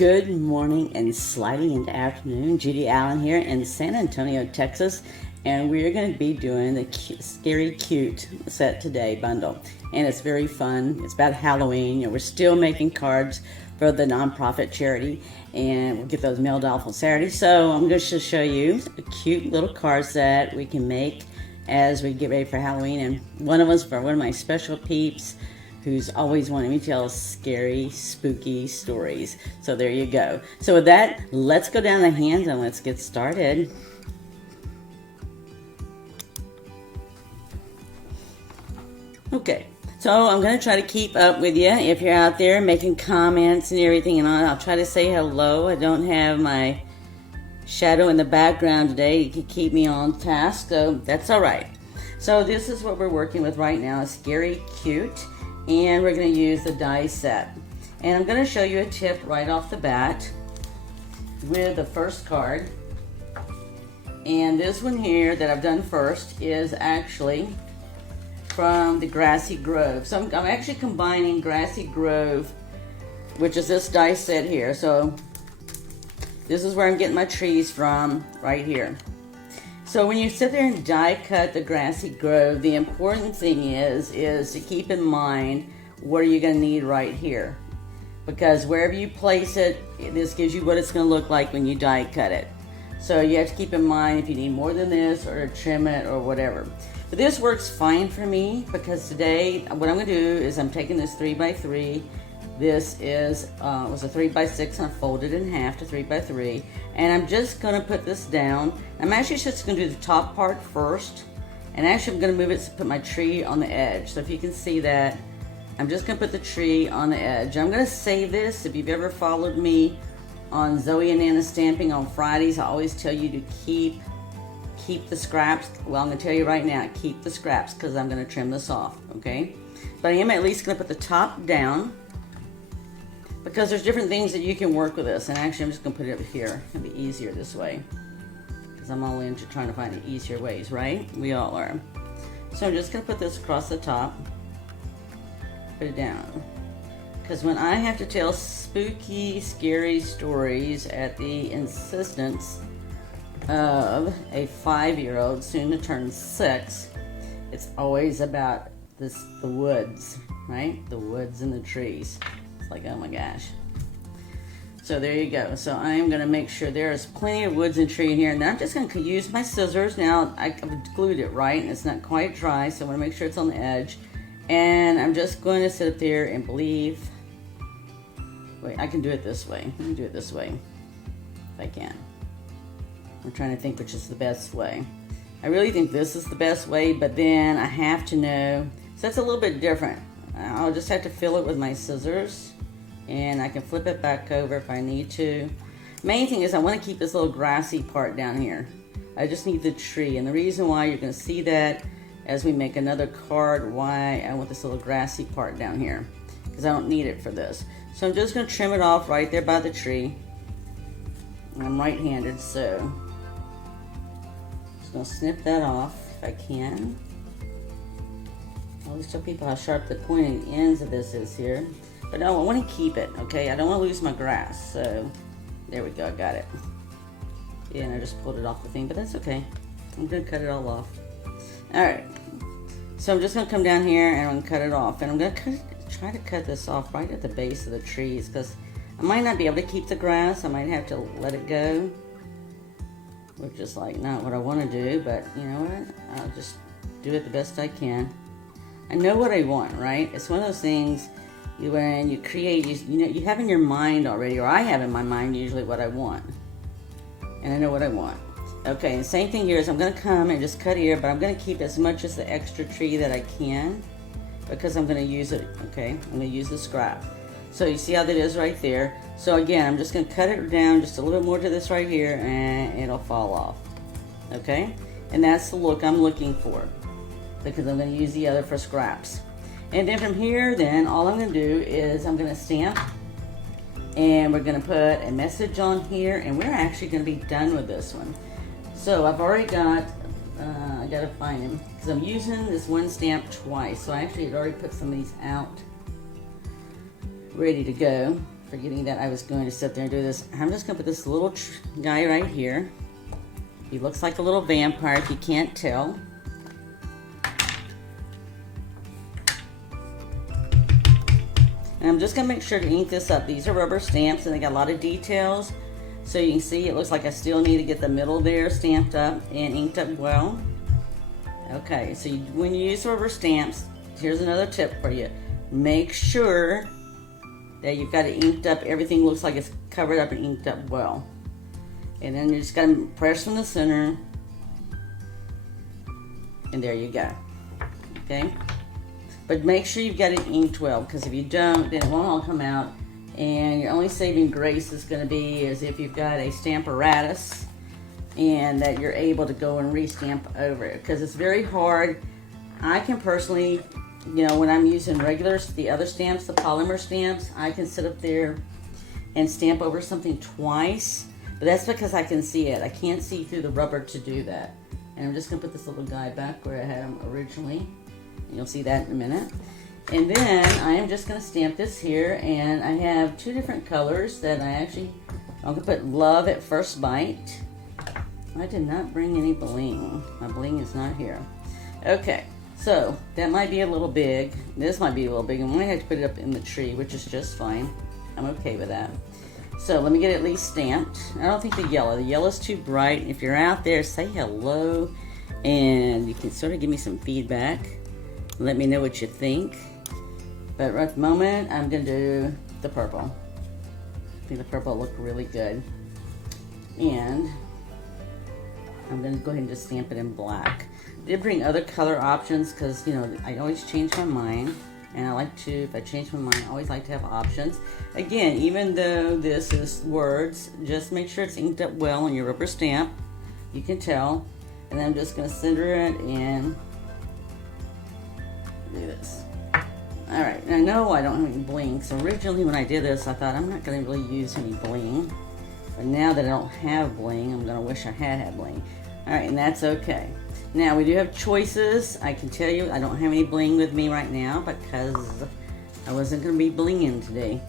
Good morning and sliding into afternoon. Judy Allan here in San Antonio, Texas, and we're going to be doing the Scary Cute set today bundle. And it's very fun. It's about Halloween. We're still making cards for the nonprofit charity, and we'll get those mailed off on Saturday. So I'm going to show you a cute little card set we can make as we get ready for Halloween. And one of us for one of my special peeps who's always wanting me to tell scary, spooky stories. So there you go. So with that, let's go down the hands and let's get started. Okay, so I'm going to try to keep up with you. If you're out there making comments and everything, and I'll try to say hello. I don't have my shadow in the background today. You can keep me on task, so that's all right. So this is what we're working with right now, Scary Cute. And we're going to use the die set. And I'm going to show you a tip right off the bat with the first card. And this one here that I've done first is actually from the Grassy Grove. So I'm actually combining Grassy Grove, which is this die set here. So this is where I'm getting my trees from, right here. So when you sit there and die cut the Grassy Grove, the important thing is to keep in mind what are you going to need right here. Because wherever you place it, this gives you what it's going to look like when you die cut it. So you have to keep in mind if you need more than this or to trim it or whatever. But this works fine for me because today what I'm going to do is I'm taking this 3x3. This was a 3x6 and I folded it in half to 3x3. And I'm just going to put this down. I'm actually just going to do the top part first. And actually I'm going to move it to put my tree on the edge. So if you can see that, I'm just going to put the tree on the edge. I'm going to save this. If you've ever followed me on Zoe and Anna Stamping on Fridays, I always tell you to keep the scraps. Well, I'm going to tell you right now, keep the scraps because I'm going to trim this off, okay? But I am at least going to put the top down, because there's different things that you can work with this. And actually I'm just going to put it over here. It'll be easier this way. Because I'm all into trying to find the easier ways, right? We all are. So I'm just going to put this across the top. Put it down. Because when I have to tell spooky, scary stories at the insistence of a 5-year-old, soon to turn 6, it's always about the woods, right? The woods and the trees. Like, oh my gosh. So there you go. So I'm going to make sure there's plenty of woods and tree in here. And then I'm just going to use my scissors. Now I've glued it right and it's not quite dry, so I want to make sure it's on the edge. And I'm just going to sit up there and believe. Wait, I can do it this way. Let me do it this way if I can. I'm trying to think which is the best way. I really think this is the best way, but then I have to know. So that's a little bit different. I'll just have to fill it with my scissors. And I can flip it back over if I need to. Main thing is I want to keep this little grassy part down here. I just need the tree. And the reason why you're going to see that as we make another card, why I want this little grassy part down here. Because I don't need it for this. So I'm just going to trim it off right there by the tree. I'm right-handed, so just going to snip that off if I can. I always tell people how sharp the pointed ends of this is here. But no, I want to keep it, okay? I don't want to lose my grass. So, there we go, I got it. Yeah, and I just pulled it off the thing, but that's okay. I'm going to cut it all off. Alright. So I'm just going to come down here and I'm going to cut it off. And I'm going to try to cut this off right at the base of the trees because I might not be able to keep the grass. I might have to let it go. Which is like not what I want to do, but you know what? I'll just do it the best I can. I know what I want, right? It's one of those things when you create, you have in your mind already, or I have in my mind usually what I want. And I know what I want. Okay, and the same thing here is I'm going to come and just cut here, but I'm going to keep as much as the extra tree that I can because I'm going to use it, okay? I'm going to use the scrap. So you see how that is right there. So again, I'm just going to cut it down just a little bit more to this right here and it'll fall off. Okay? And that's the look I'm looking for because I'm going to use the other for scraps. And then from here, then, all I'm going to do is I'm going to stamp. And we're going to put a message on here. And we're actually going to be done with this one. So I've already got, I got to find him. Because I'm using this one stamp twice. So I actually had already put some of these out. Ready to go forgetting that I was going to sit there and do this. I'm just going to put this little guy right here. He looks like a little vampire if you can't tell. And I'm just going to make sure to ink this up. These are rubber stamps and they got a lot of details. So you can see it looks like I still need to get the middle there stamped up and inked up well. Okay, so when you use rubber stamps, here's another tip for you. Make sure that you've got it inked up. Everything looks like it's covered up and inked up well. And then you just got to press from the center. And there you go. Okay? But make sure you've got it inked well, because if you don't, then it won't all come out. And your only saving grace is going to be is if you've got a stamparatus and that you're able to go and restamp over it, because it's very hard. I can personally, you know, when I'm using the other stamps, the polymer stamps, I can sit up there and stamp over something twice, but that's because I can see it. I can't see through the rubber to do that. And I'm just going to put this little guy back where I had him originally. You'll see that in a minute. And then I am just going to stamp this here, and I have two different colors that I'm going to put Love at First Bite. I did not bring any bling. My bling is not here. Okay, so that might be a little big. This might be a little big. I might have to put it up in the tree, which is just fine. I'm okay with that. So let me get it at least stamped. I don't think the yellow's too bright. If you're out there, say hello, and you can sort of give me some feedback. Let me know what you think. But right at the moment, I'm going to do the purple. I think the purple will look really good. And I'm going to go ahead and just stamp it in black. I did bring other color options because, you know, I always change my mind. And I like to, if I change my mind, I always like to have options. Again, even though this is words, just make sure it's inked up well on your rubber stamp. You can tell. And then I'm just going to center it and do this. Alright, and I know I don't have any bling, so originally when I did this, I thought I'm not going to really use any bling. But now that I don't have bling, I'm going to wish I had bling. Alright, and that's okay. Now, we do have choices. I can tell you I don't have any bling with me right now because I wasn't going to be blinging today.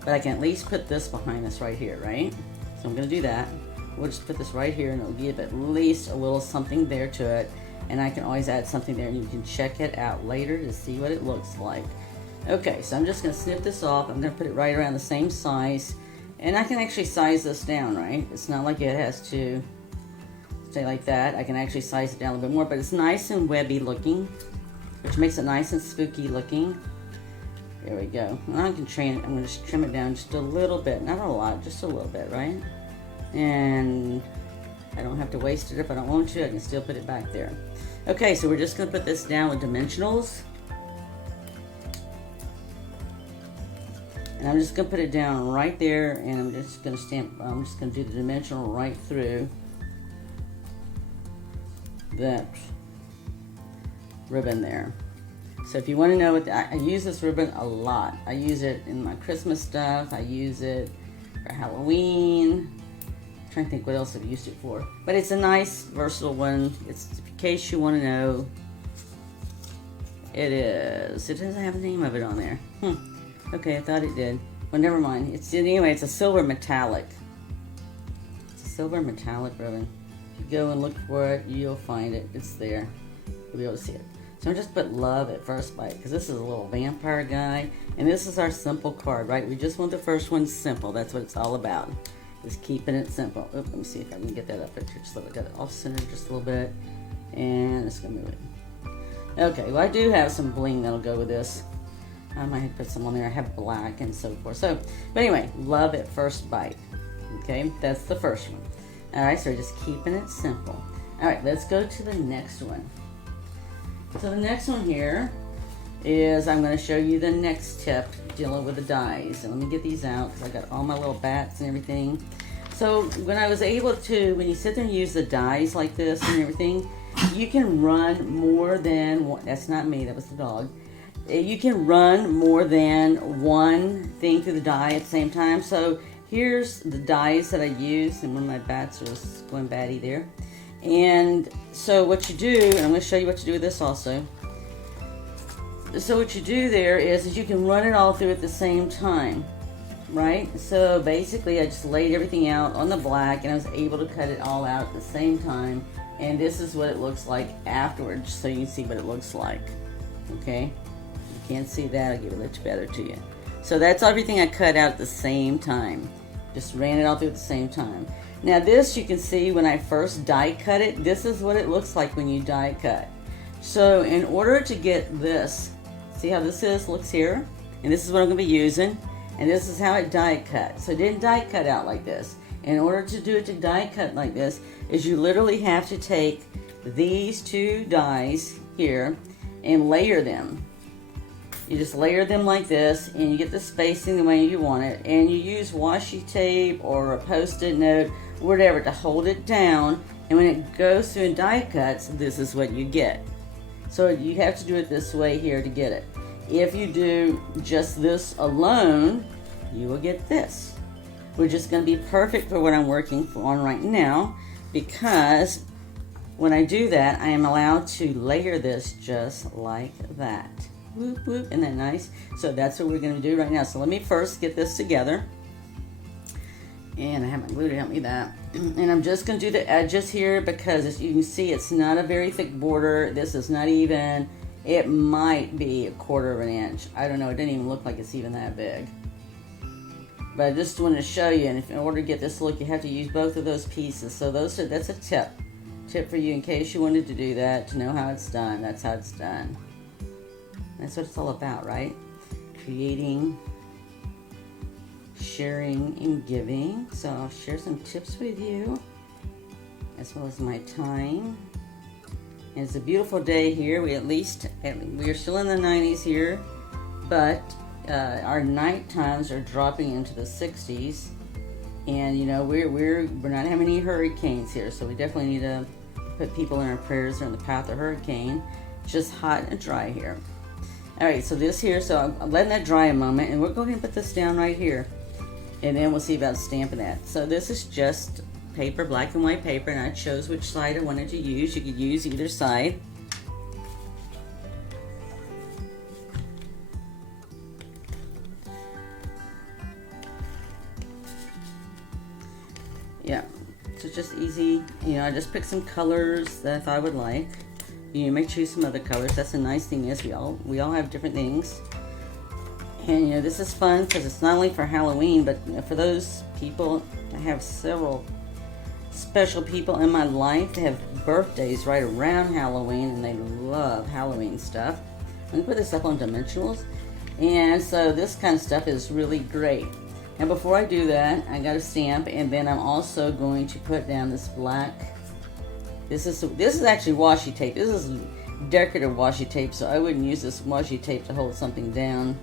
But I can at least put this behind us right here, right? So I'm going to do that. We'll just put this right here and it'll give at least a little something there to it. And I can always add something there and you can check it out later to see what it looks like. Okay, so I'm just going to snip this off. I'm going to put it right around the same size. And I can actually size this down, right? It's not like it has to stay like that. I can actually size it down a little bit more, but it's nice and webby looking, which makes it nice and spooky looking. There we go. And I can I'm going to just trim it down just a little bit. Not a lot, just a little bit, right? And I don't have to waste it if I don't want to. I can still put it back there. Okay, so we're just going to put this down with dimensionals. And I'm just going to put it down right there, and I'm just going to I'm just going to do the dimensional right through that ribbon there. So if you want to know what, I use this ribbon a lot. I use it in my Christmas stuff. I use it for Halloween. I'm trying to think what else I've used it for. But it's a nice, versatile one. It's in case you want to know. It doesn't have the name of it on there. Okay, I thought it did. Well, never mind. Anyway, it's a silver metallic. It's a silver metallic ribbon. If you go and look for it, you'll find it. It's there. You'll be able to see it. So I just put Love at First Bite because this is a little vampire guy. And this is our simple card, right? We just want the first one simple. That's what it's all about. Just keeping it simple. Oop, let me see if I can get that up there just a little bit. Got it off center just a little bit. And it's going to move it. Okay, well I do have some bling that'll go with this. I might have put some on there. I have black and so forth. So, but anyway, Love at First Bite. Okay, that's the first one. Alright, so we're just keeping it simple. Alright, let's go to the next one. So the next one here is I'm going to show you the next tip dealing with the dies. And let me get these out because I got all my little bats and everything. So when I was able to, when you sit there and use the dies like this and everything, you can run more than one. That's not me, that was the dog. You can run more than one thing through the die at the same time. So here's the dies that I use, and one of my bats was going batty there. And so what you do, and I'm going to show you what to do with this also. So what you do there is you can run it all through at the same time. right? So basically I just laid everything out on the black and I was able to cut it all out at the same time. And this is what it looks like afterwards, so you can see what it looks like. Okay, you can't see that, I'll give it a little better to you. So that's everything I cut out at the same time. Just ran it all through at the same time. Now this, you can see when I first die cut it, this is what it looks like when you die cut. So in order to get this, see how this looks here? And this is what I'm going to be using. And this is how it die cut. So it didn't die cut out like this. In order to do it to die cut like this, is you literally have to take these two dies here and layer them. You just layer them like this, and you get the spacing the way you want it, and you use washi tape or a post-it note, whatever, to hold it down, and when it goes through and die cuts, this is what you get. So you have to do it this way here to get it. If you do just this alone, you will get this, which is going to be perfect for what I'm working on right now, because when I do that, I am allowed to layer this just like that. Whoop, whoop. Isn't that nice? So that's what we're going to do right now. So let me first get this together. And I have my glue to help me that. And I'm just going to do the edges here because as you can see, it's not a very thick border. This is not even, it might be 1/4 of an inch. I don't know. It didn't even look like it's even that big. But I just wanted to show you, and if in order to get this look, you have to use both of those pieces. So that's a tip for you in case you wanted to do that, to know how it's done. That's how it's done. That's what it's all about, right? Creating, sharing, and giving. So I'll share some tips with you, as well as my time. And it's a beautiful day here. We are still in the 90s here, but our night times are dropping into the 60s, and you know we're not having any hurricanes here, so we definitely need to put people in our prayers. They're in the path of hurricane. Just hot and dry here. All right, so this here, so I'm letting that dry a moment, and we'll go ahead and put this down right here, and then we'll see about stamping that. So this is just paper, black and white paper, and I chose which side I wanted to use. You could use either side. Yeah, so it's just easy. You know, I just picked some colors that I thought I would like. You may choose some other colors. That's the nice thing is we all have different things. And you know, this is fun because it's not only for Halloween, but you know, for those people, I have several special people in my life that have birthdays right around Halloween, and they love Halloween stuff. I'm gonna put this up on dimensionals, and so this kind of stuff is really great. And before I do that, I got a stamp, and then I'm also going to put down this black. This is actually washi tape. This is decorative washi tape, so I wouldn't use this washi tape to hold something down.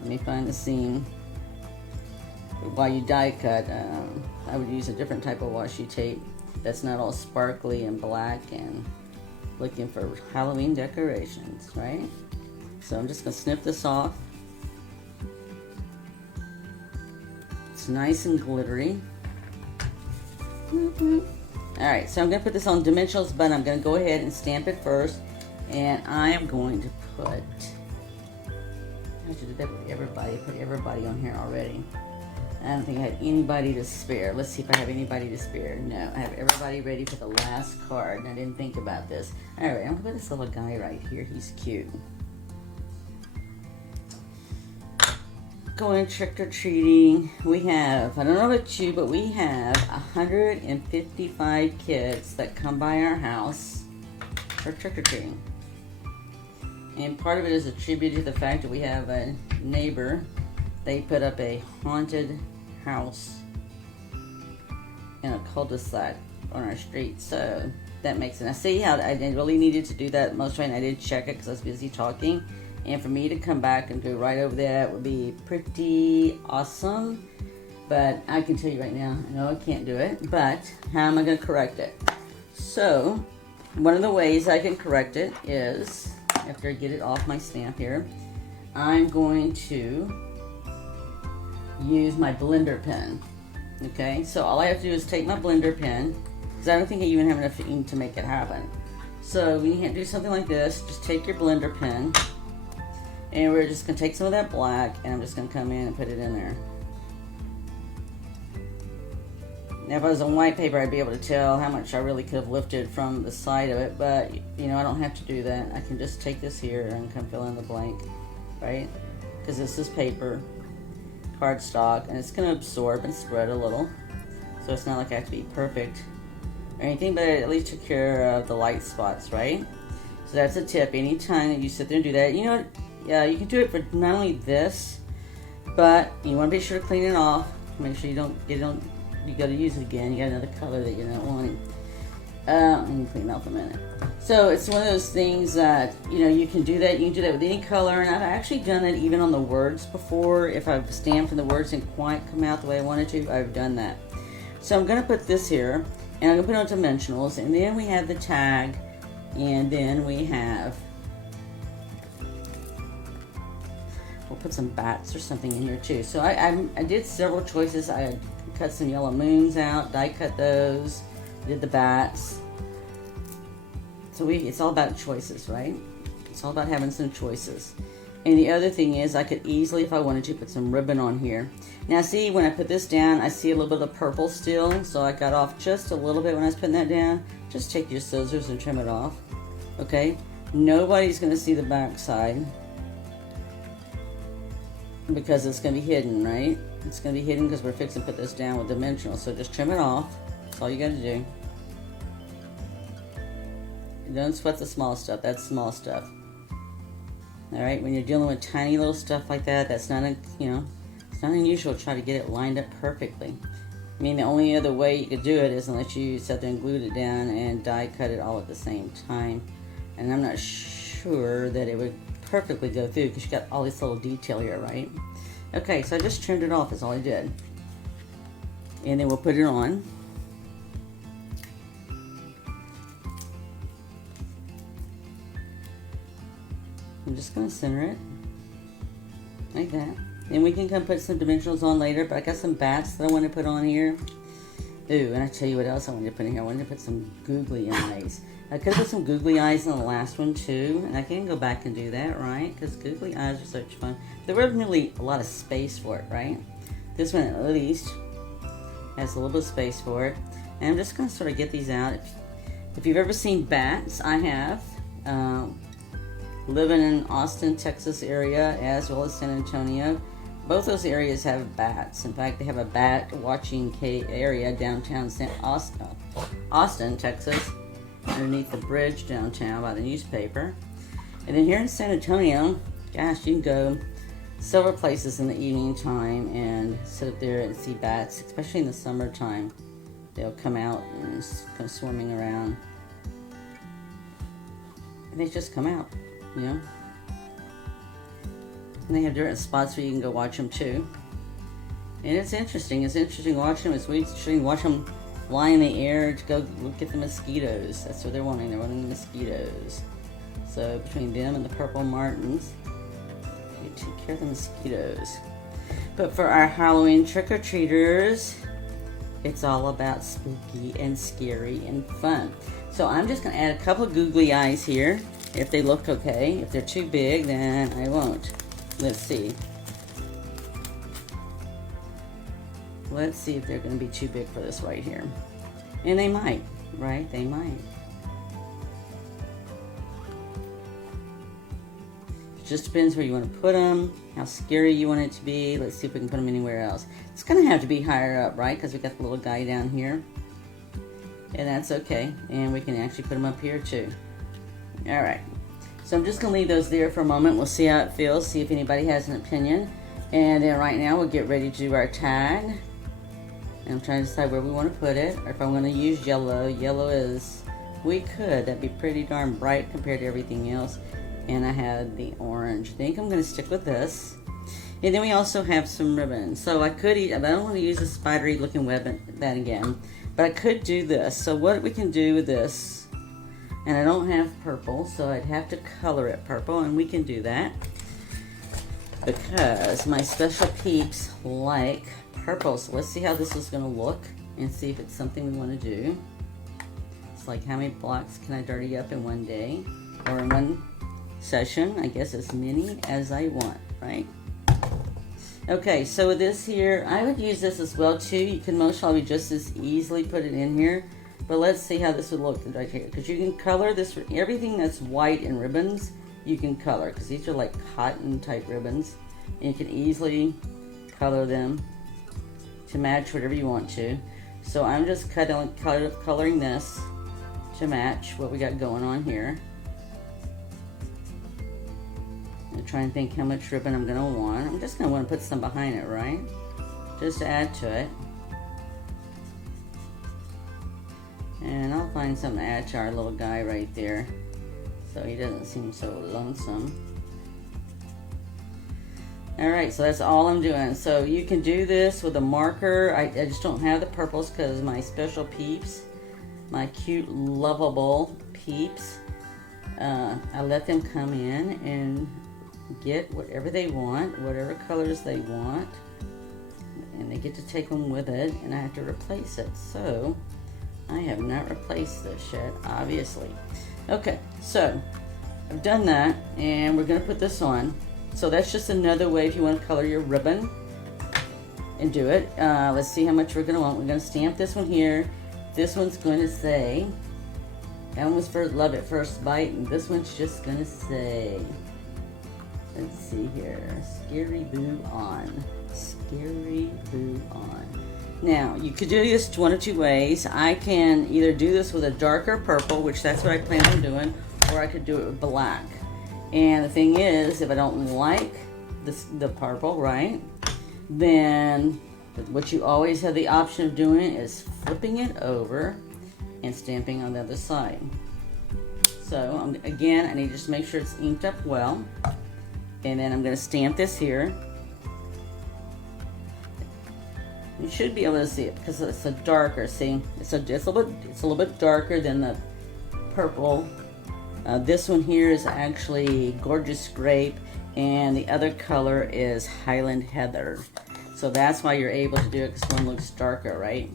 Let me find the seam. While you die cut, I would use a different type of washi tape that's not all sparkly and black and looking for Halloween decorations, right? So I'm just gonna snip this off. It's nice and glittery. Alright, so I'm going to put this on dimensionals, but I'm going to go ahead and stamp it first. And I am going to put, I should do that with everybody. I put everybody on here already. I don't think I had anybody to spare. Let's see if I have anybody to spare. No, I have everybody ready for the last card, and I didn't think about this. Alright, I'm going to put this little guy right here. He's cute. Going trick-or-treating. We have, I don't know about you, but we have 155 kids that come by our house for trick-or-treating. And part of it is attributed to the fact that we have a neighbor. They put up a haunted house in a cul-de-sac on our street, so that makes sense. I see how I really needed to do that most right, and I did check it because I was busy talking. And for me to come back and go right over that would be pretty awesome. But I can tell you right now, I know I can't do it, but how am I going to correct it? So, one of the ways I can correct it is, after I get it off my stamp here, I'm going to use my blender pen. Okay, so all I have to do is take my blender pen, because I don't think I even have enough ink to make it happen. So when you do something like this, just take your blender pen, And we're just gonna take some of that black, and I'm just gonna come in and put it in there. Now if I was on white paper, I'd be able to tell how much I really could have lifted from the side of it, but you know, I don't have to do that. I can just take this here and come fill in the blank, right? Because this is paper, cardstock, and it's gonna absorb and spread a little. So it's not like I have to be perfect or anything, but it at least took care of the light spots, right? So that's a tip. Anytime that you sit there and do that, you know what? Yeah, you can do it for not only this, but you want to be sure to clean it off. Make sure you don't get it on. You got to use it again. You got another color that you're not wanting. Let me clean it off a minute. So it's one of those things that, you know, you can do that. You can do that with any color, and I've actually done that even on the words before. If I've stamped and the words didn't quite come out the way I wanted to, I've done that. So I'm going to put this here, and I'm going to put it on dimensionals, and then we have the tag, and then we have, we'll put some bats or something in here too. So I did several choices. I cut some yellow moons out, die cut those, did the bats. So it's all about choices, right? It's all about having some choices. And the other thing is, I could easily, if I wanted to, put some ribbon on here. Now see, when I put this down, I see a little bit of purple still, so I got off just a little bit when I was putting that down. Just take your scissors and trim it off, okay? Nobody's gonna see the back side because it's gonna be hidden, right? It's gonna be hidden because we're fixing to put this down with dimensional, so just trim it off. That's all you gotta do. Don't sweat the small stuff, that's small stuff. All right, when you're dealing with tiny little stuff like that, that's not, you know, it's not unusual to try to get it lined up perfectly. I mean, the only other way you could do it is unless you sat there and glued it down and die cut it all at the same time. And I'm not sure that it would perfectly go through because you got all this little detail here, right? Okay, so I just trimmed it off is all I did. And then we'll put it on. I'm just going to center it like that. Then we can come put some dimensionals on later, but I got some bats that I want to put on here. Ooh, and I tell you what else I wanted to put in here. I wanted to put some googly eyes. I could have put some googly eyes in the last one too, and I can go back and do that, right? Because googly eyes are such fun. There wasn't really a lot of space for it, right? This one at least has a little bit of space for it. And I'm just going to sort of get these out. If you've ever seen bats, I have. Living in Austin, Texas area, as well as San Antonio. Both those areas have bats. In fact, they have a bat watching area downtown Austin, Texas, underneath the bridge downtown by the newspaper. And then here in San Antonio, gosh, you can go several places in the evening time and sit up there and see bats, especially in the summertime. They'll come out and come swarming around. And they just come out. You know, and they have different spots where you can go watch them too, and it's interesting. It's interesting watching them. It's interesting watch them fly in the air to go look at the mosquitoes. That's what they're wanting. They're wanting the mosquitoes. So between them and the purple martins, you take care of the mosquitoes. But for our Halloween trick-or-treaters, it's all about spooky and scary and fun. So I'm just going to add a couple of googly eyes here. If they look okay. If they're too big, then I won't. Let's see. Let's see if they're going to be too big for this right here. And they might, right? They might. It just depends where you want to put them, how scary you want it to be. Let's see if we can put them anywhere else. It's going to have to be higher up, right? Because we got the little guy down here. And that's okay. And we can actually put them up here too. Alright, so I'm just going to leave those there for a moment. We'll see how it feels, see if anybody has an opinion. And then right now we'll get ready to do our tag. And I'm trying to decide where we want to put it, or if I'm going to use yellow. Yellow is, we could, that'd be pretty darn bright compared to everything else. And I had the orange. I think I'm going to stick with this. And then we also have some ribbon. So I could, I don't want to use a spidery looking web that again, but I could do this. So what we can do with this, and I don't have purple, so I'd have to color it purple, and we can do that because my special peeps like purple. So let's see how this is going to look and see if it's something we want to do. It's like, how many blocks can I dirty up in one day or in one session. I guess as many as I want, right? Okay, so with this here, I would use this as well too. You can most probably just as easily put it in here. But let's see how this would look right here. Because you can color this, everything that's white in ribbons, you can color. Because these are like cotton type ribbons. And you can easily color them to match whatever you want to. So I'm just coloring this to match what we got going on here. I'm trying to think how much ribbon I'm going to want. I'm just going to want to put some behind it, right? Just to add to it. And I'll find something to add to our little guy right there, so he doesn't seem so lonesome. Alright, so that's all I'm doing. So you can do this with a marker. I just don't have the purples because my special peeps, my cute, lovable peeps, I let them come in and get whatever they want, whatever colors they want, and they get to take them with it, and I have to replace it. So I have not replaced this yet, obviously. Okay, so I've done that, and we're going to put this on. So that's just another way if you want to color your ribbon and do it. Let's see how much we're going to want. We're going to stamp this one here. This one's going to say, that one was for love at first bite, and this one's just going to say, let's see here, Scary Boo on. Scary Boo on. Now, you could do this one of two ways. I can either do this with a darker purple, which that's what I plan on doing, or I could do it with black. And the thing is, if I don't like the purple, right, then what you always have the option of doing is flipping it over and stamping on the other side. So, again, I need to just make sure it's inked up well. And then I'm going to stamp this here. You should be able to see it because it's a darker. See, it's a little bit darker than the purple. This one here is actually Gorgeous Grape, and the other color is Highland Heather. So that's why you're able to do it, because one looks darker, right?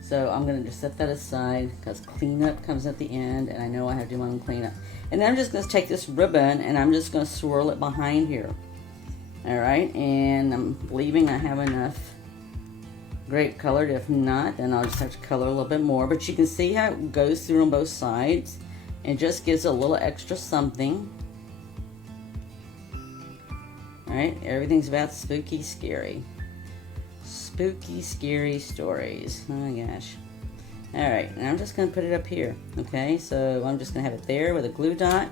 So I'm going to just set that aside because cleanup comes at the end, and I know I have to do my own cleanup. And then I'm just going to take this ribbon and I'm just going to swirl it behind here. Alright, and I'm believing I have enough grape colored. If not, then I'll just have to color a little bit more. But you can see how it goes through on both sides. It just gives a little extra something. Alright, everything's about spooky, scary. Spooky, scary stories. Oh my gosh. Alright, and I'm just going to put it up here. Okay, so I'm just going to have it there with a glue dot.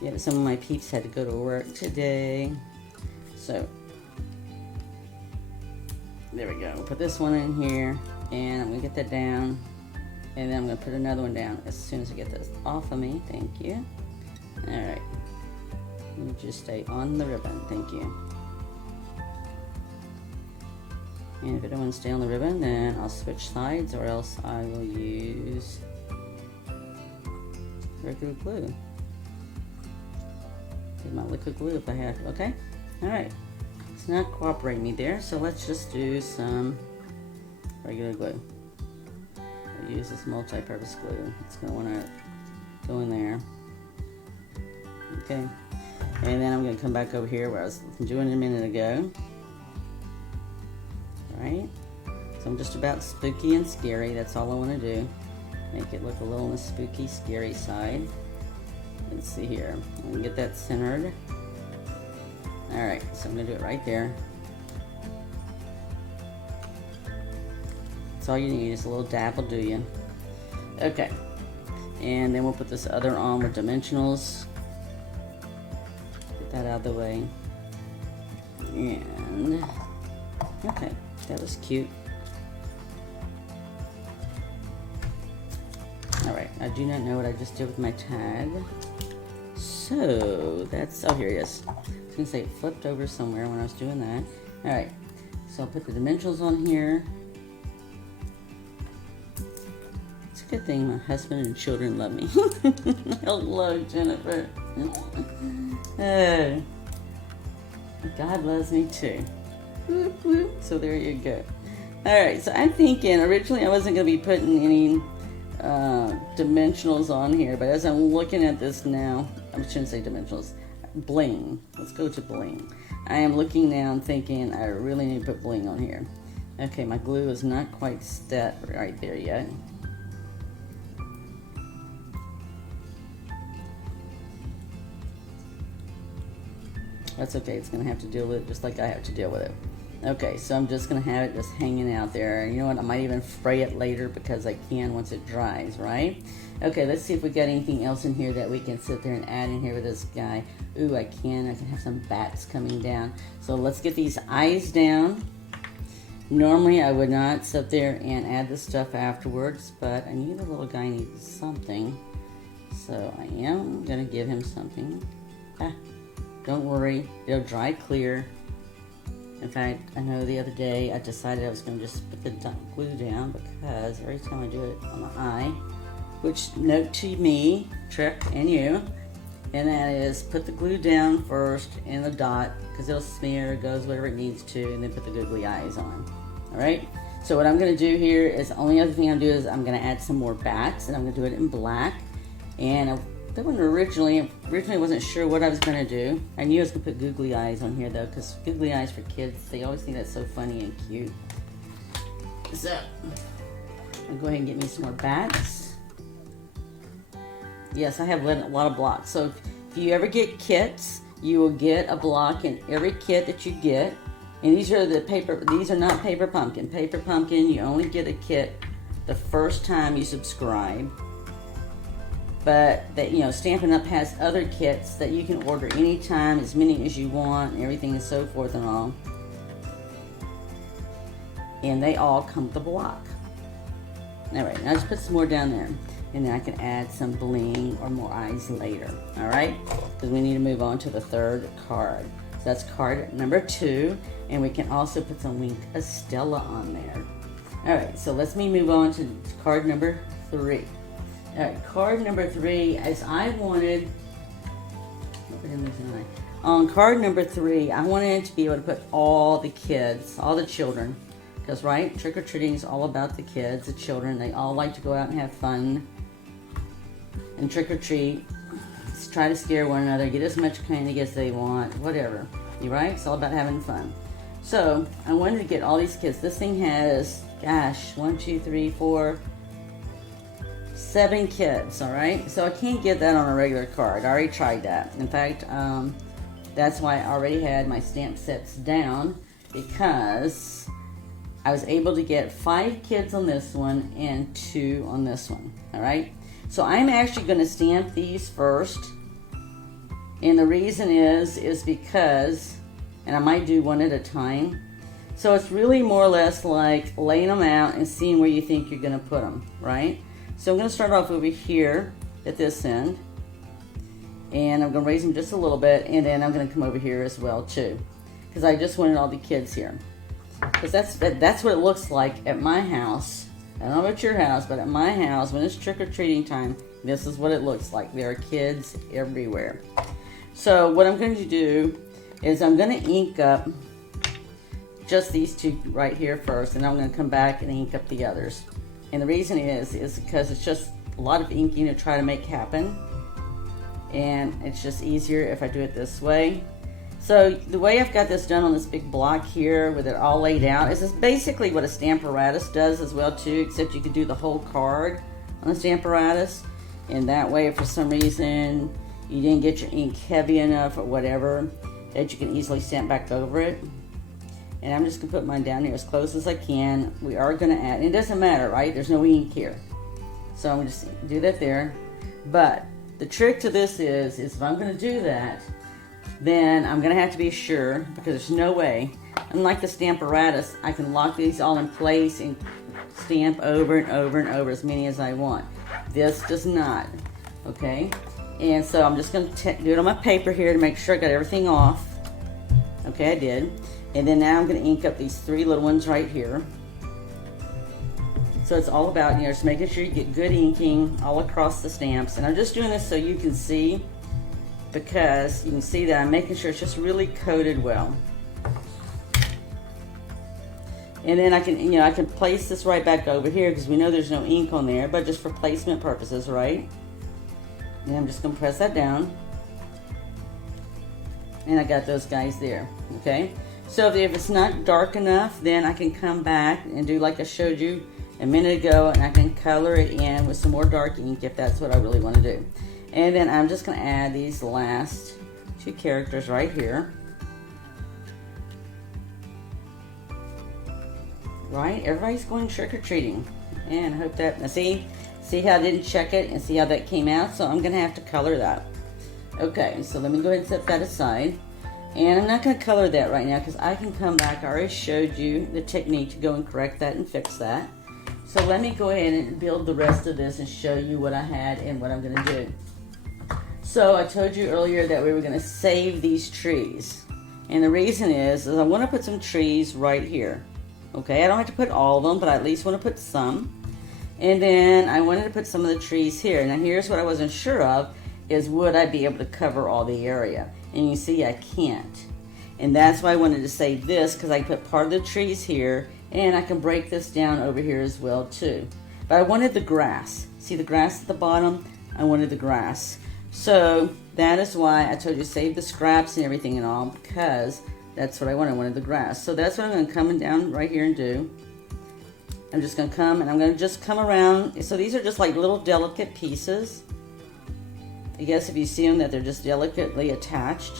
Yeah, some of my peeps had to go to work today. So, there we go. Put this one in here, and I'm going to get that down. And then I'm going to put another one down as soon as I get this off of me. Thank you. Alright. You just stay on the ribbon. Thank you. And if I don't want to stay on the ribbon, then I'll switch sides, or else I will use regular glue. Get my liquid glue if I have to. Okay? Alright. It's not cooperating me there, so let's just do some regular glue. I'll use this multi-purpose glue. It's going to want to go in there. Okay. And then I'm going to come back over here where I was doing it a minute ago. Alright. So I'm just about spooky and scary. That's all I want to do. Make it look a little on the spooky, scary side. Let's see here. I'm going to get that centered. Alright, so I'm going to do it right there. That's all you need, is a little dab will do you. Okay. And then we'll put this other on with dimensionals. Get that out of the way. And, okay, that was cute. Alright, I do not know what I just did with my tag. So, that's, oh, here it is. I was going to say it flipped over somewhere when I was doing that. Alright, so I'll put the dimensionals on here. It's a good thing my husband and children love me. Hello, Jennifer. God loves me too. So there you go. Alright, so I'm thinking, originally I wasn't going to be putting any dimensionals on here, but as I'm looking at this now, I shouldn't say dimensionals, bling. Let's go to bling. I am looking now and thinking I really need to put bling on here. Okay, my glue is not quite set right there yet. That's okay, it's going to have to deal with it just like I have to deal with it. Okay, so I'm just going to have it just hanging out there. You know what, I might even fray it later because I can once it dries, right? Okay, let's see if we got anything else in here that we can sit there and add in here with this guy. Ooh, I can have some bats coming down. So let's get these eyes down. Normally I would not sit there and add this stuff afterwards, but I knew the little guy needed something. So I am going to give him something. Don't worry, it'll dry clear. In fact, I know the other day I decided I was going to just put the glue down because every time I do it on the eye, which note to me, trick, and you, and that is put the glue down first in the dot because it'll smear, goes whatever it needs to, and then put the googly eyes on. Alright, so what I'm going to do here is the only other thing I'll do is I'm going to add some more bats, and I'm going to do it in black. And that one originally wasn't sure what I was going to do. I knew I was going to put googly eyes on here though, because googly eyes for kids, they always think that's so funny and cute. So, I'll go ahead and get me some more bats. Yes, I have a lot of blocks. So if you ever get kits, you will get a block in every kit that you get. And these are not paper pumpkin. Paper pumpkin, you only get a kit the first time you subscribe. But that, you know, Stampin' Up! Has other kits that you can order anytime, as many as you want, and everything and so forth and all. And they all come with a block. Alright, now just put some more down there. And then I can add some bling or more eyes later. Alright? Because we need to move on to the third card. So that's card number 2. And we can also put some Wink of Stella on there. Alright, so let's move on to card number 3. Alright, card number 3, as I wanted, on card number 3, I wanted to be able to put all the kids, all the children, because right, trick-or-treating is all about the kids, the children. They all like to go out and have fun and trick-or-treat, try to scare one another, get as much candy as they want, whatever. You right? It's all about having fun. So I wanted to get all these kids. This thing has, gosh, 1, 2, 3, 4, 7 kids, all right? So I can't get that on a regular card. I already tried that. In fact, that's why I already had my stamp sets down, because I was able to get 5 kids on this one and 2 on this one, all right? So I'm actually going to stamp these first, and the reason is because, and I might do one at a time, so it's really more or less like laying them out and seeing where you think you're going to put them, right? So I'm going to start off over here at this end, and I'm going to raise them just a little bit, and then I'm going to come over here as well too, because I just wanted all the kids here. Because that's what it looks like at my house. I don't know about your house, but at my house, when it's trick-or-treating time, this is what it looks like. There are kids everywhere. So what I'm going to do is I'm going to ink up just these 2 right here first, and I'm going to come back and ink up the others. And the reason is because it's just a lot of inking to try to make happen, and it's just easier if I do it this way. So the way I've got this done on this big block here with it all laid out is basically what a Stamparatus does as well too, except you could do the whole card on the Stamparatus, and that way if for some reason you didn't get your ink heavy enough or whatever, that you can easily stamp back over it. And I'm just going to put mine down here as close as I can. We are going to add, and it doesn't matter, right? There's no ink here. So I'm going to just do that there. But the trick to this is if I'm going to do that, then I'm going to have to be sure, because there's no way, unlike the Stamparatus, I can lock these all in place and stamp over and over and over as many as I want. This does not, okay? And so I'm just going to do it on my paper here to make sure I got everything off. Okay, I did. And then now I'm going to ink up these 3 little ones right here. So it's all about, just making sure you get good inking all across the stamps. And I'm just doing this so you can see, because you can see that I'm making sure it's just really coated well. And then I can, I can place this right back over here because we know there's no ink on there, but just for placement purposes, right? And I'm just gonna press that down. And I got those guys there, okay? So if it's not dark enough, then I can come back and do like I showed you a minute ago, and I can color it in with some more dark ink if that's what I really want to do. And then I'm just going to add these last two characters right here. Right? Everybody's going trick-or-treating. And I hope that, now see how I didn't check it and see how that came out? So I'm going to have to color that. Okay, so let me go ahead and set that aside. And I'm not going to color that right now because I can come back. I already showed you the technique to go and correct that and fix that. So let me go ahead and build the rest of this and show you what I had and what I'm going to do. So I told you earlier that we were going to save these trees. And the reason is I want to put some trees right here. Okay, I don't have to put all of them, but I at least want to put some. And then I wanted to put some of the trees here. Now here's what I wasn't sure of, is would I be able to cover all the area? And you see I can't. And that's why I wanted to save this, because I put part of the trees here, and I can break this down over here as well too. But I wanted the grass. See the grass at the bottom? I wanted the grass. So that is why I told you save the scraps and everything and all, because that's what I wanted. I wanted the grass. So that's what I'm going to come down right here and do. I'm just going to come, and I'm going to just come around. So these are just like little delicate pieces. I guess if you see them, that they're just delicately attached.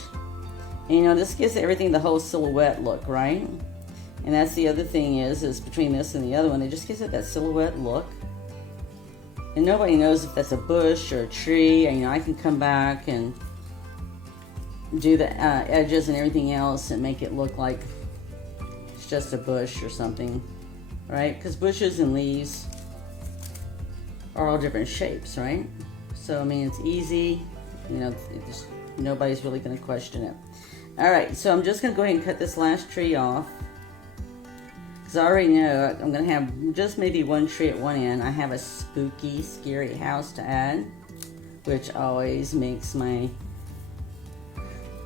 And this gives everything the whole silhouette look, right? And that's the other thing is between this and the other one, it just gives it that silhouette look. And nobody knows if that's a bush or a tree. I can come back and do the edges and everything else and make it look like it's just a bush or something, right? Because bushes and leaves are all different shapes, right? So, it's easy. Nobody's really going to question it. All right, so I'm just going to go ahead and cut this last tree off. Because I already know I'm going to have just maybe one tree at one end. I have a spooky, scary house to add, which always makes my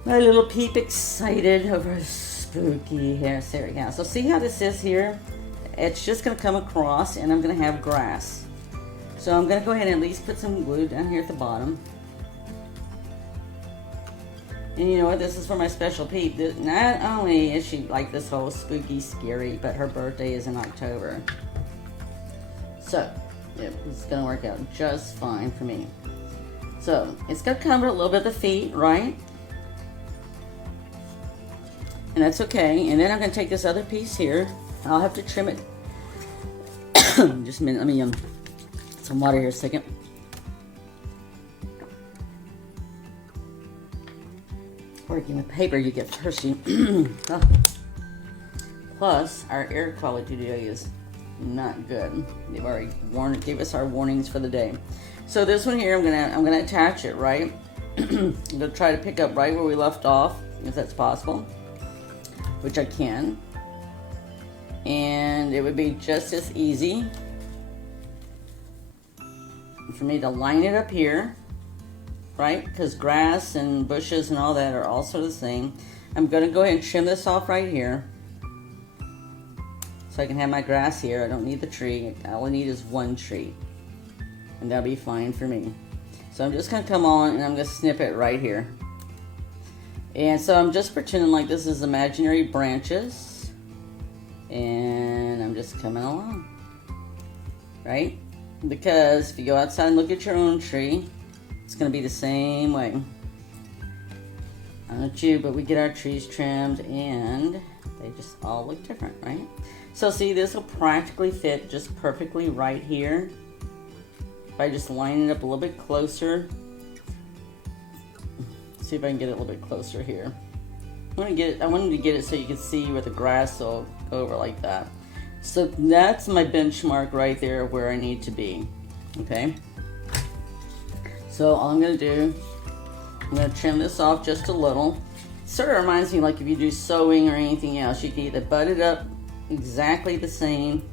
little peep excited over a spooky, scary house. So see how this is here? It's just going to come across, and I'm going to have grass. So I'm going to go ahead and at least put some glue down here at the bottom. And you know what? This is for my special peep. Not only is she like this whole spooky, scary, but her birthday is in October. So, yep, it's going to work out just fine for me. So, it's going to cover a little bit of the feet, right? And that's okay. And then I'm going to take this other piece here. I'll have to trim it. Just a minute. Let me get some water here a second. Working with paper, you get thirsty. Oh. Plus, our air quality today is not good. They've already gave us our warnings for the day. So this one here, I'm gonna attach it right. I'm gonna try to pick up right where we left off, if that's possible, which I can. And it would be just as easy for me to line it up here. Right? Because grass and bushes and all that are all sort of the same. I'm going to go ahead and trim this off right here. So I can have my grass here. I don't need the tree. All I need is one tree. And that'll be fine for me. So I'm just going to come on and I'm going to snip it right here. And so I'm just pretending like this is imaginary branches. And I'm just coming along. Right? Because if you go outside and look at your own tree, it's going to be the same way. I don't know about you, but we get our trees trimmed and they just all look different, right? So see, this will practically fit just perfectly right here. If I just line it up a little bit closer. See if I can get it a little bit closer here. I wanted to get it so you can see where the grass will go over like that. So that's my benchmark right there where I need to be. Okay. So all I'm going to do, I'm going to trim this off just a little. It sort of reminds me like if you do sewing or anything else, you can either butt it up exactly the same,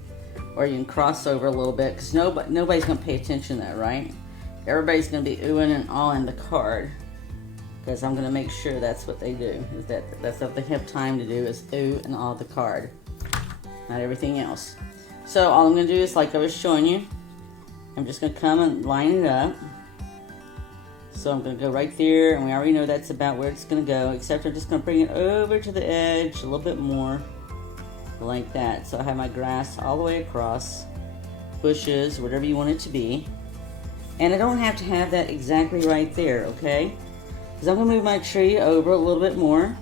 or you can cross over a little bit, because nobody's going to pay attention to that, right? Everybody's going to be oohing and awing the card, because I'm going to make sure that's what they do. That's what they have time to do, is ooh and awe the card. not everything else. So all I'm going to do is, like I was showing you, I'm just going to come and line it up. So I'm going to go right there, and we already know that's about where it's going to go, except I'm just going to bring it over to the edge a little bit more, like that. So I have my grass all the way across, bushes, whatever you want it to be. And I don't have to have that exactly right there, okay? Because I'm going to move my tree over a little bit more.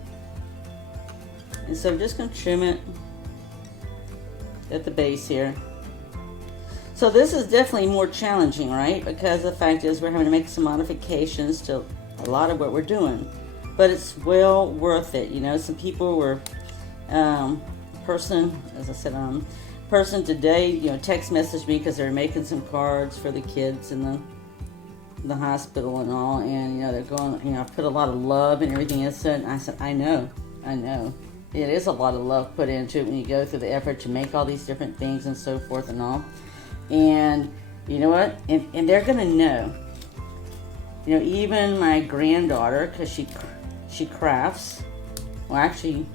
And so I'm just going to trim it at the base here. So this is definitely more challenging, right? Because the fact is we're having to make some modifications to a lot of what we're doing. But it's well worth it. You know, some people were, person today, you know, text messaged me because they're making some cards for the kids in the hospital and all. And, you know, they're going, you know, I've put a lot of love and everything into it. And I said, I know. It is a lot of love put into it when you go through the effort to make all these different things and so forth and all. And you know what? And they're going to know. You know, even my granddaughter, because she crafts. Well, actually,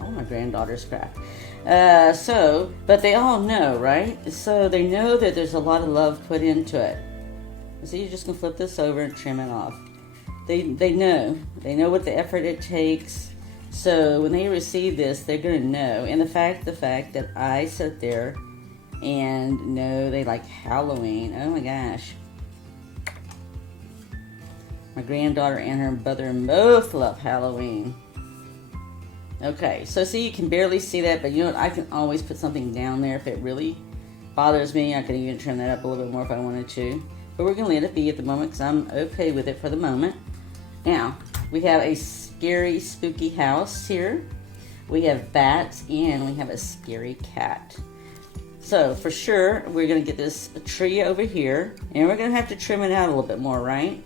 all my granddaughters craft. But they all know, right? So they know that there's a lot of love put into it. So you're just going to flip this over and trim it off. They know. They know what the effort it takes. So when they receive this, they're going to know. And the fact that I sit there and know they like Halloween. Oh my gosh. My granddaughter and her brother both love Halloween. Okay, so see, you can barely see that, but you know what? I can always put something down there if it really bothers me. I could even trim that up a little bit more if I wanted to. But we're going to let it be at the moment because I'm okay with it for the moment. Now, we have a scary, spooky house here. We have bats and we have a scary cat. So for sure, we're going to get this tree over here, and we're going to have to trim it out a little bit more, right?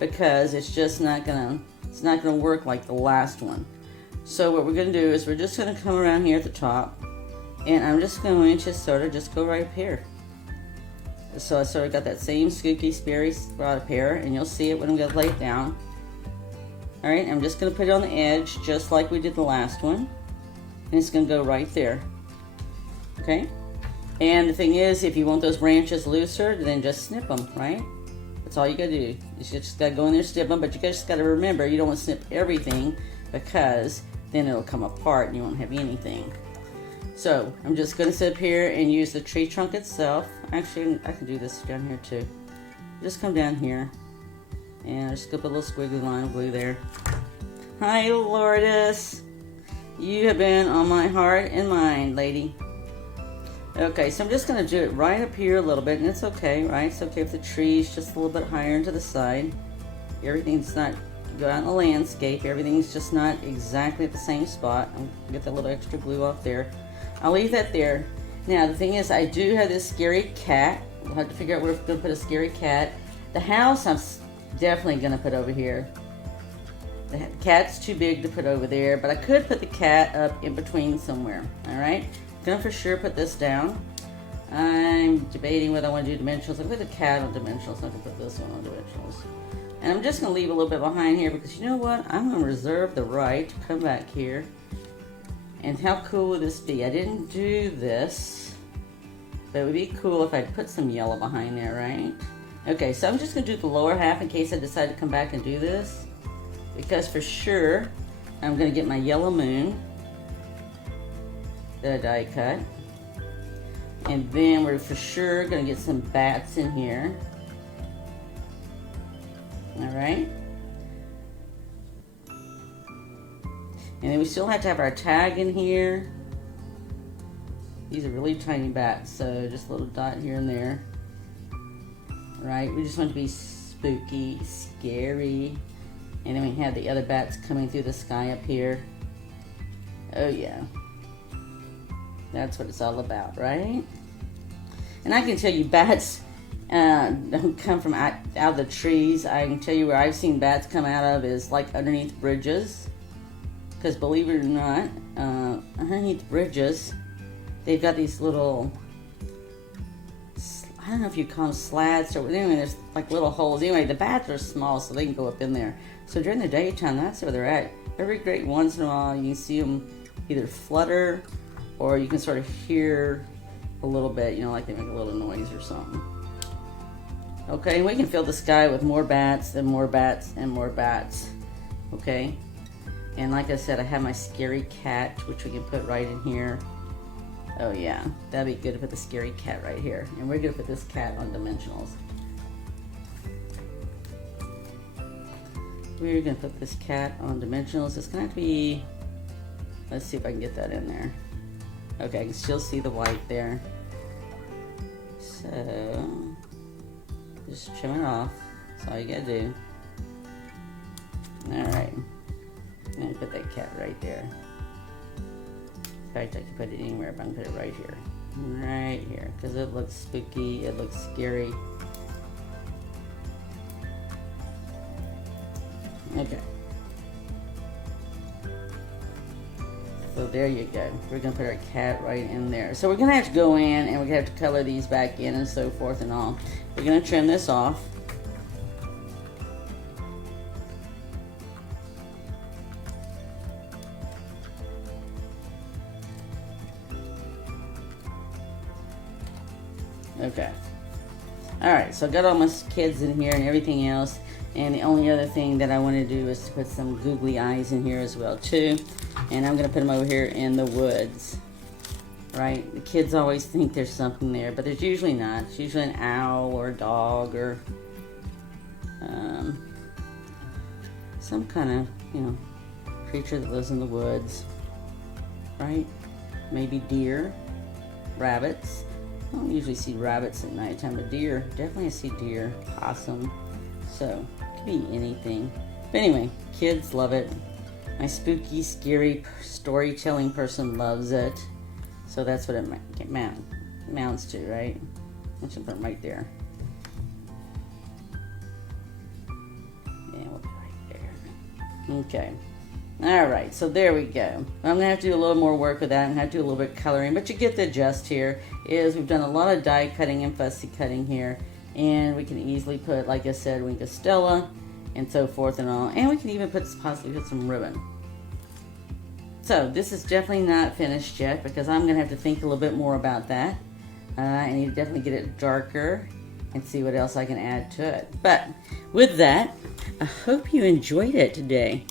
Because it's just not going to work like the last one. So what we're going to do is we're just going to come around here at the top, and I'm just going to sort of just go right up here. So I sort of got that same spooky, scary spot up here, and you'll see it when I'm going to lay it down. All right, I'm just going to put it on the edge just like we did the last one, and it's going to go right there. Okay? And the thing is, if you want those branches looser, then just snip them, right? That's all you gotta do. You just gotta go in there and snip them, but you just gotta remember, you don't want to snip everything because then it'll come apart and you won't have anything. So, I'm just gonna sit up here and use the tree trunk itself. Actually, I can do this down here too. Just come down here and just put a little squiggly line of blue there. Hi, Lourdes. You have been on my heart and mind, lady. Okay, so I'm just going to do it right up here a little bit, and it's okay, right? It's okay if the tree's just a little bit higher into the side. Everything's not, go out in the landscape, everything's just not exactly at the same spot. I'll get that little extra glue off there. I'll leave that there. Now, the thing is, I do have this scary cat. We'll have to figure out where we're going to put a scary cat. The house, I'm definitely going to put over here. The cat's too big to put over there, but I could put the cat up in between somewhere, all right? Gonna for sure put this down. I'm debating whether I want to do dimensionals. I put the cat on dimensionals. I'm gonna put this one on dimensionals. And I'm just gonna leave a little bit behind here because you know what? I'm gonna reserve the right to come back here. And how cool would this be? I didn't do this, but it would be cool if I'd put some yellow behind there, right? Okay, so I'm just gonna do the lower half in case I decide to come back and do this. Because for sure, I'm gonna get my yellow moon that I die cut, and then we're for sure going to get some bats in here. All right, and then we still have to have our tag in here. These are really tiny bats, so just a little dot here and there. Right, we just want to be spooky, scary, and then we have the other bats coming through the sky up here. Oh yeah. That's what it's all about, right? And I can tell you, bats don't come from out of the trees. I can tell you where I've seen bats come out of is like underneath bridges. Because believe it or not, underneath bridges, they've got these little, I don't know if you call them slats or anyway, there's like little holes. Anyway, the bats are small, so they can go up in there. So during the daytime, that's where they're at. Every great once in a while, you can see them either flutter or you can sort of hear a little bit, you know, like they make a little noise or something. Okay, we can fill the sky with more bats and more bats and more bats. Okay, and like I said, I have my scary cat, which we can put right in here. Oh yeah, that'd be good to put the scary cat right here. And we're gonna put this cat on dimensionals. We're gonna put this cat on dimensionals. It's gonna have to be, let's see if I can get that in there. Okay, I can still see the white there. So, just trim it off. That's all you gotta do. Alright, and put that cat right there. In fact, I can put it anywhere, but I'm gonna put it right here. Right here, because it looks spooky, it looks scary. Okay. So there you go. We're gonna put our cat right in there. So we're gonna have to go in and we're gonna have to color these back in and so forth and all. We're gonna trim this off. Okay. Alright, so I got all my kids in here and everything else. And the only other thing that I want to do is to put some googly eyes in here as well too. And I'm going to put them over here in the woods. Right? The kids always think there's something there, but there's usually not. It's usually an owl or a dog or some kind of, you know, creature that lives in the woods. Right? Maybe deer, rabbits. I don't usually see rabbits at nighttime, but deer, definitely I see deer, possum. So, it could be anything. But anyway, kids love it. My spooky, scary storytelling person loves it. So that's what it amounts to, right? I should put them right there. Yeah, we'll put right there. Okay. Alright, so there we go. I'm going to have to do a little more work with that. I'm going to have to do a little bit of coloring. But you get the gist here. Is we've done a lot of die cutting and fussy cutting here. And we can easily put, like I said, Wink of Stella and so forth and all. And we can even possibly put some ribbon. So this is definitely not finished yet because I'm going to have to think a little bit more about that. I need to definitely get it darker and see what else I can add to it. But with that, I hope you enjoyed it today.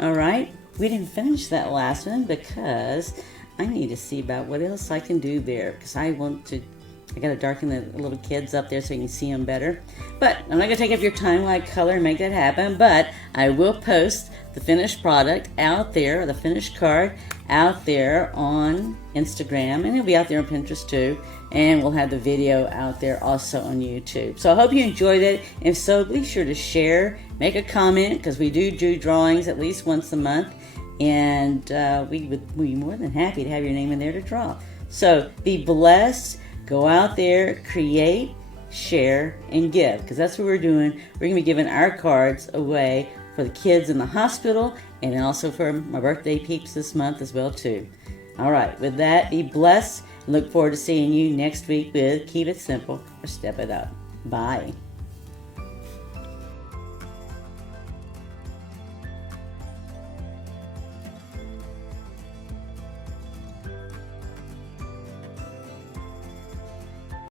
Alright, we didn't finish that last one because I need to see about what else I can do there because I gotta darken the little kids up there so you can see them better. But I'm not gonna take up your time while I color and make that happen, but I will post the finished product out there, the finished card out there on Instagram, and it'll be out there on Pinterest too, and we'll have the video out there also on YouTube. So I hope you enjoyed it. If so, be sure to share, make a comment, because we do drawings at least once a month, and we would be more than happy to have your name in there to draw. So be blessed. Go out there, create, share, and give, because that's what we're doing. We're going to be giving our cards away for the kids in the hospital and then also for my birthday peeps this month as well too. All right, with that, be blessed. Look forward to seeing you next week with Keep It Simple or Step It Up. Bye.